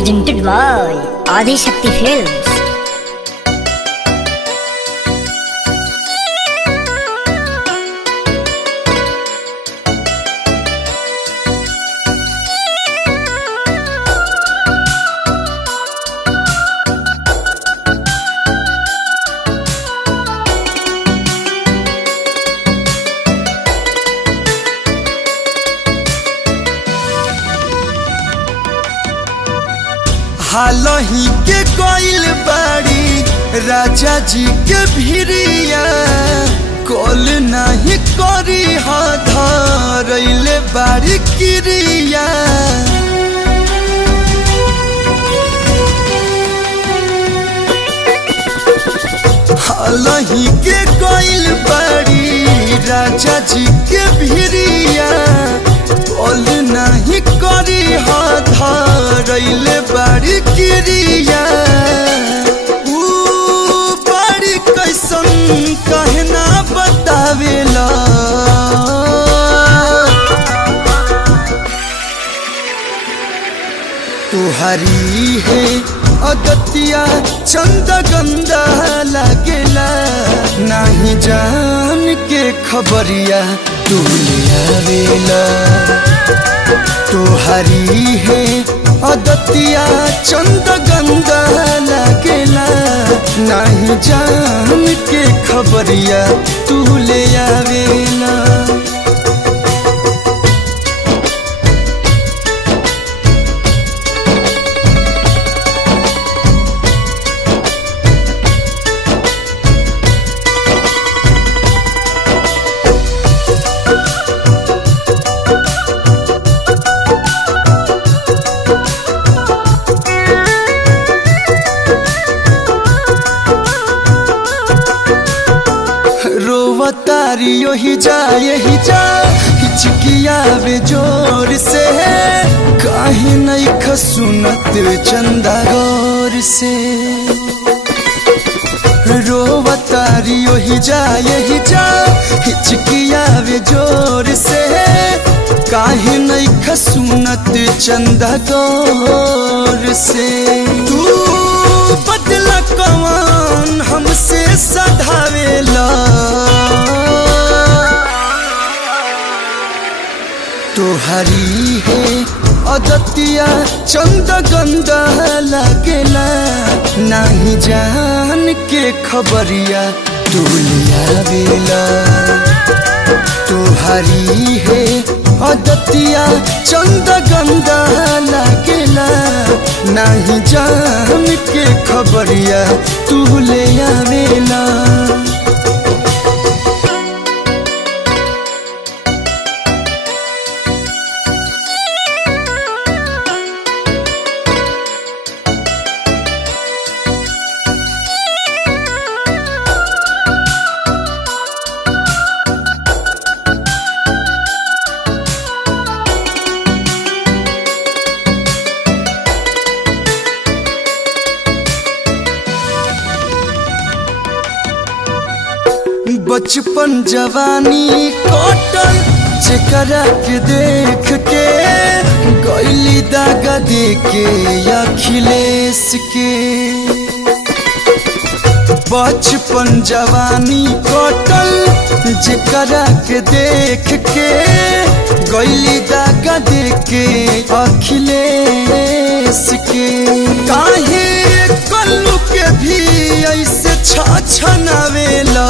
presented by Adi Shakti Films. हालही के कोइल बाड़ी राजा जी के भिरिया कॉल नहीं करी धरैले बाड़ी क्रिया। हालही के कोइल बाड़ी राजा जी के भिरिया कॉल नहीं करी धरैले बाड़ी क्रिया। बाड़ी कैसन कहना बतावेला तुहारी है अदतिया चंद गंदा लागेला नहीं जान के खबरिया तू ले आवेला। तुहारी है अदतिया चंद गंदा लागेला नहीं जान के खबरिया तू ले आवेला। रोवतारी यही जा हिचकिया वे जोर से काहे नहीं खसुनत चंदा गौर से। रोवतारी यही जा हिचकिया वे जोर से काहे नहीं खसुनत चंदा गौर से। तू बदला कौन हमसे सधावेला तुहारी है अदतिया चंद गंदा लागेला नहीं जान के खबरिया तू ले आवेला। तुहारी है अदतिया चंद गंदा लागेला नहीं जान के खबरिया तू ले आवेला। बचपन जवानी कटल जेकरा के देख के गइली दागा दे के अखिलेश के। बचपन जवानी कटल जेकरा के देख के गइली दागा दे के अखिलेश के। काहे कल्लू के भी ऐसे छछनावेला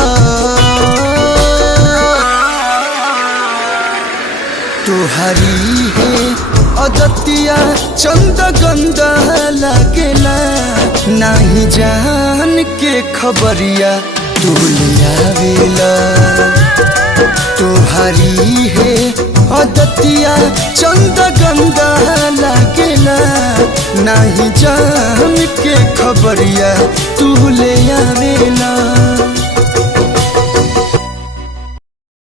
तुहारी है अदतिया चंद गंदा लागेला नहीं जान के खबरिया तू ले आवेला। तुहारी है अदतिया चंद गंदा लागेला नहीं जान के खबरिया तू ले आवेला।